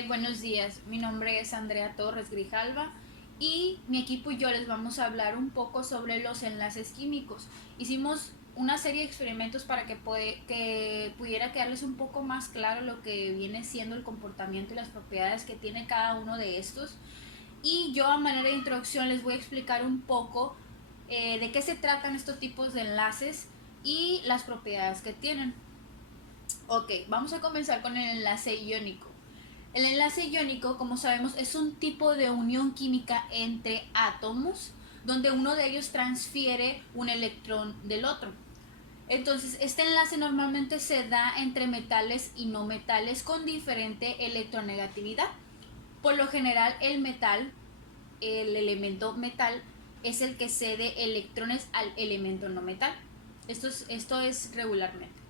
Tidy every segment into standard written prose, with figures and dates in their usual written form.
Buenos días, mi nombre es Andrea Torres Grijalva y mi equipo y yo les vamos a hablar un poco sobre los enlaces químicos. Hicimos una serie de experimentos para que pudiera quedarles un poco más claro lo que viene siendo el comportamiento y las propiedades que tiene cada uno de estos. Y yo a manera de introducción les voy a explicar un poco de qué se tratan estos tipos de enlaces y las propiedades que tienen. Ok, vamos a comenzar con el enlace iónico. El enlace iónico, como sabemos, es un tipo de unión química entre átomos donde uno de ellos transfiere un electrón del otro. Entonces, este enlace normalmente se da entre metales y no metales con diferente electronegatividad. Por lo general, el elemento metal, es el que cede electrones al elemento no metal. Esto es regularmente.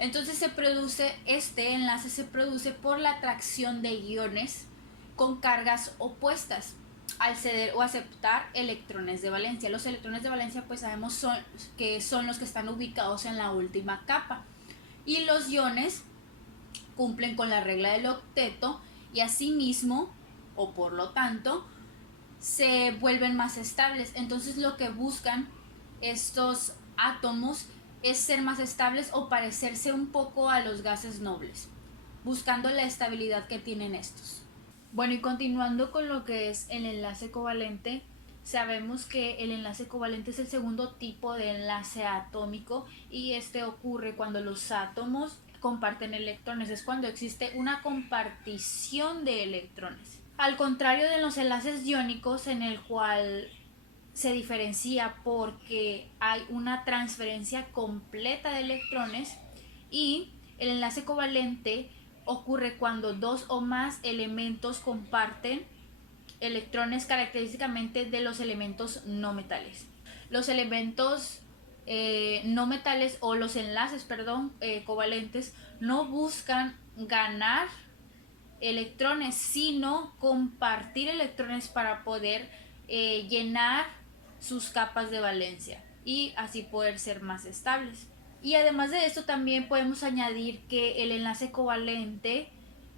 Entonces este enlace se produce por la atracción de iones con cargas opuestas al ceder o aceptar electrones de valencia. Los electrones de valencia pues sabemos que son los que están ubicados en la última capa. Y los iones cumplen con la regla del octeto y asimismo, o por lo tanto, se vuelven más estables. Entonces lo que buscan estos átomos es ser más estables o parecerse un poco a los gases nobles, buscando la estabilidad que tienen estos. Bueno, y continuando con lo que es el enlace covalente, sabemos que el enlace covalente es el segundo tipo de enlace atómico y este ocurre cuando los átomos comparten electrones, es cuando existe una compartición de electrones. Al contrario de los enlaces iónicos, en el cual se diferencia porque hay una transferencia completa de electrones, y el enlace covalente ocurre cuando dos o más elementos comparten electrones característicamente de los elementos no metales. Los elementos no metales o los enlaces, covalentes no buscan ganar electrones, sino compartir electrones para poder llenar sus capas de valencia y así poder ser más estables. Y además de esto también podemos añadir que el enlace covalente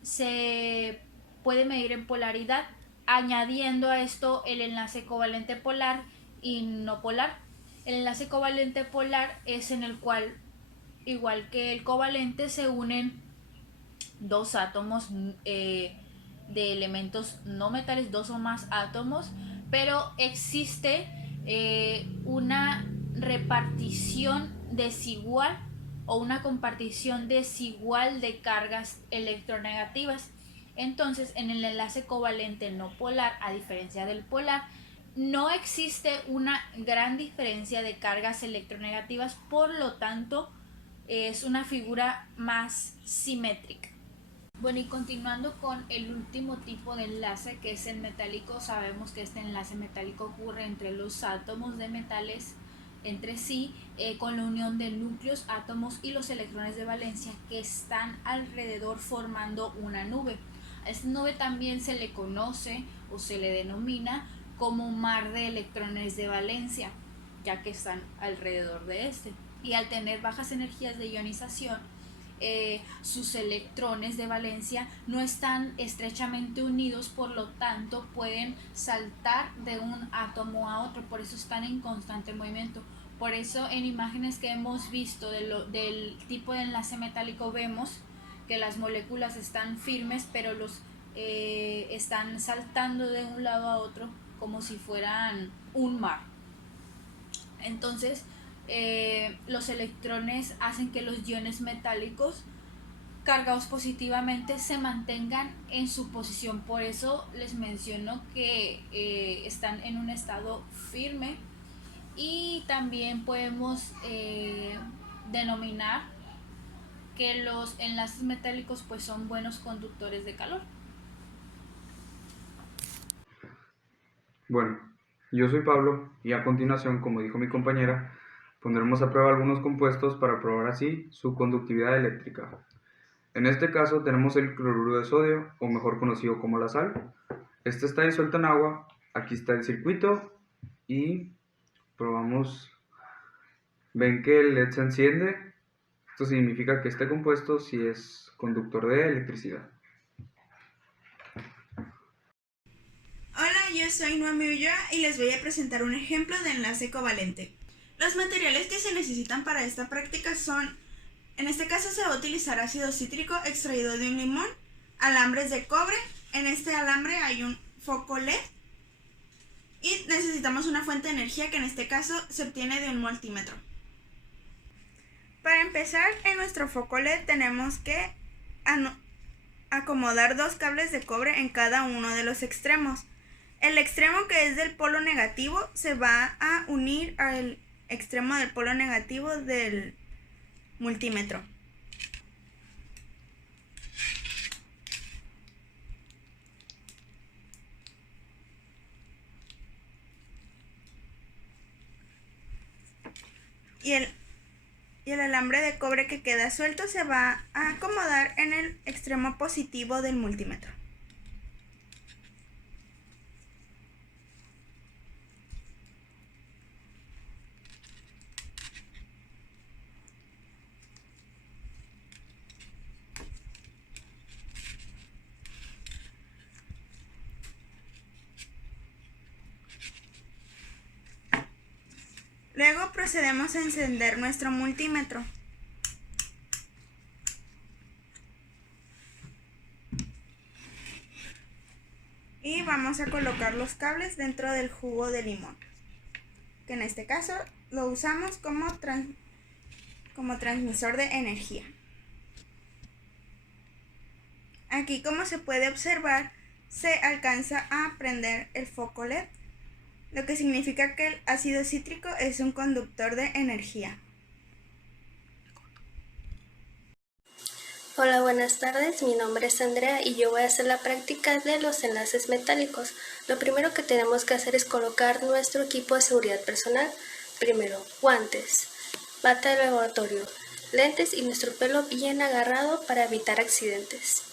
se puede medir en polaridad, añadiendo a esto el enlace covalente polar y no polar. El enlace covalente polar es en el cual, igual que el covalente, se unen dos átomos de elementos no metales, dos o más átomos, pero existe una repartición desigual o una compartición desigual de cargas electronegativas. Entonces, en el enlace covalente no polar, a diferencia del polar, no existe una gran diferencia de cargas electronegativas, por lo tanto, es una figura más simétrica. Bueno, y continuando con el último tipo de enlace, que es el metálico, sabemos que este enlace metálico ocurre entre los átomos de metales entre sí, con la unión de núcleos, átomos y los electrones de valencia que están alrededor formando una nube. A esta nube también se le conoce o se le denomina como mar de electrones de valencia, ya que están alrededor de este. Y al tener bajas energías de ionización, sus electrones de valencia no están estrechamente unidos, por lo tanto pueden saltar de un átomo a otro, por eso están en constante movimiento. Por eso en imágenes que hemos visto del tipo de enlace metálico vemos que las moléculas están firmes, pero están saltando de un lado a otro como si fueran un mar. Entonces, los electrones hacen que los iones metálicos cargados positivamente se mantengan en su posición. Por eso les menciono que están en un estado firme. Y también podemos denominar que los enlaces metálicos pues son buenos conductores de calor. Bueno, yo soy Pablo y a continuación, como dijo mi compañera, pondremos a prueba algunos compuestos para probar así su conductividad eléctrica. En este caso tenemos el cloruro de sodio, o mejor conocido como la sal. Este está disuelto en agua, aquí está el circuito y probamos. Ven que el LED se enciende, esto significa que este compuesto sí es conductor de electricidad. yo soy Noemi Ulloa y les voy a presentar un ejemplo de enlace covalente. Los materiales que se necesitan para esta práctica son, en este caso se va a utilizar ácido cítrico extraído de un limón, alambres de cobre, en este alambre hay un foco LED y necesitamos una fuente de energía que en este caso se obtiene de un multímetro. Para empezar, en nuestro foco LED tenemos que acomodar 2 cables de cobre en cada uno de los extremos. El extremo que es del polo negativo se va a unir al extremo del polo negativo del multímetro. Y el alambre de cobre que queda suelto se va a acomodar en el extremo positivo del multímetro. Luego procedemos a encender nuestro multímetro. Y vamos a colocar los cables dentro del jugo de limón, que en este caso lo usamos como transmisor de energía. Aquí, como se puede observar, se alcanza a prender el foco LED, lo que significa que el ácido cítrico es un conductor de energía. Hola, buenas tardes. Mi nombre es Andrea y yo voy a hacer la práctica de los enlaces metálicos. Lo primero que tenemos que hacer es colocar nuestro equipo de seguridad personal. Primero, guantes, bata de laboratorio, lentes y nuestro pelo bien agarrado para evitar accidentes.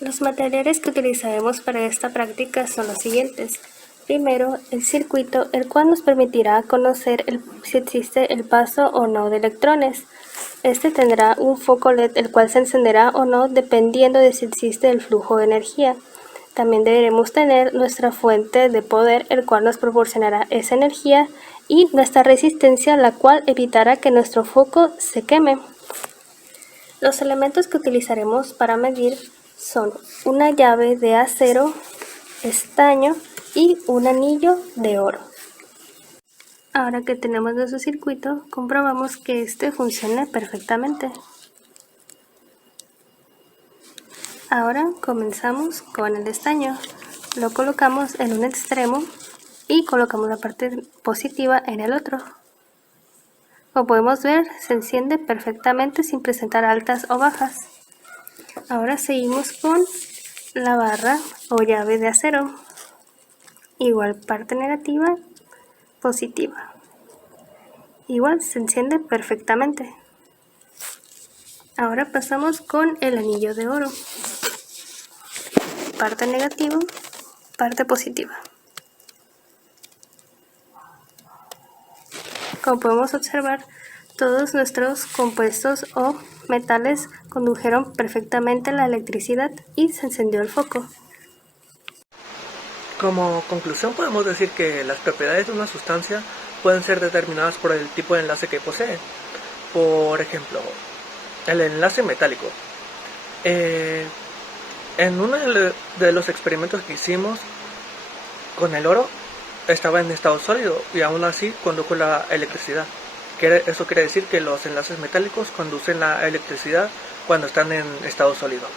Los materiales que utilizaremos para esta práctica son los siguientes. Primero, el circuito, el cual nos permitirá conocer si existe el paso o no de electrones. Este tendrá un foco LED, el cual se encenderá o no dependiendo de si existe el flujo de energía. También deberemos tener nuestra fuente de poder, el cual nos proporcionará esa energía, y nuestra resistencia, la cual evitará que nuestro foco se queme. Los elementos que utilizaremos para medir son una llave de acero, estaño y un anillo de oro. Ahora que tenemos nuestro circuito, comprobamos que este funcione perfectamente. Ahora comenzamos con el estaño. Lo colocamos en un extremo y colocamos la parte positiva en el otro. Como podemos ver, se enciende perfectamente sin presentar altas o bajas. Ahora seguimos con la barra o llave de acero. Igual parte negativa, positiva. Igual se enciende perfectamente. Ahora pasamos con el anillo de oro. Parte negativa, parte positiva. Como podemos observar, todos nuestros compuestos o metales condujeron perfectamente la electricidad y se encendió el foco. Como conclusión podemos decir que las propiedades de una sustancia pueden ser determinadas por el tipo de enlace que posee. Por ejemplo, el enlace metálico. En uno de los experimentos que hicimos con el oro, estaba en estado sólido y aún así condujo la electricidad. Eso quiere decir que los enlaces metálicos conducen la electricidad cuando están en estado sólido.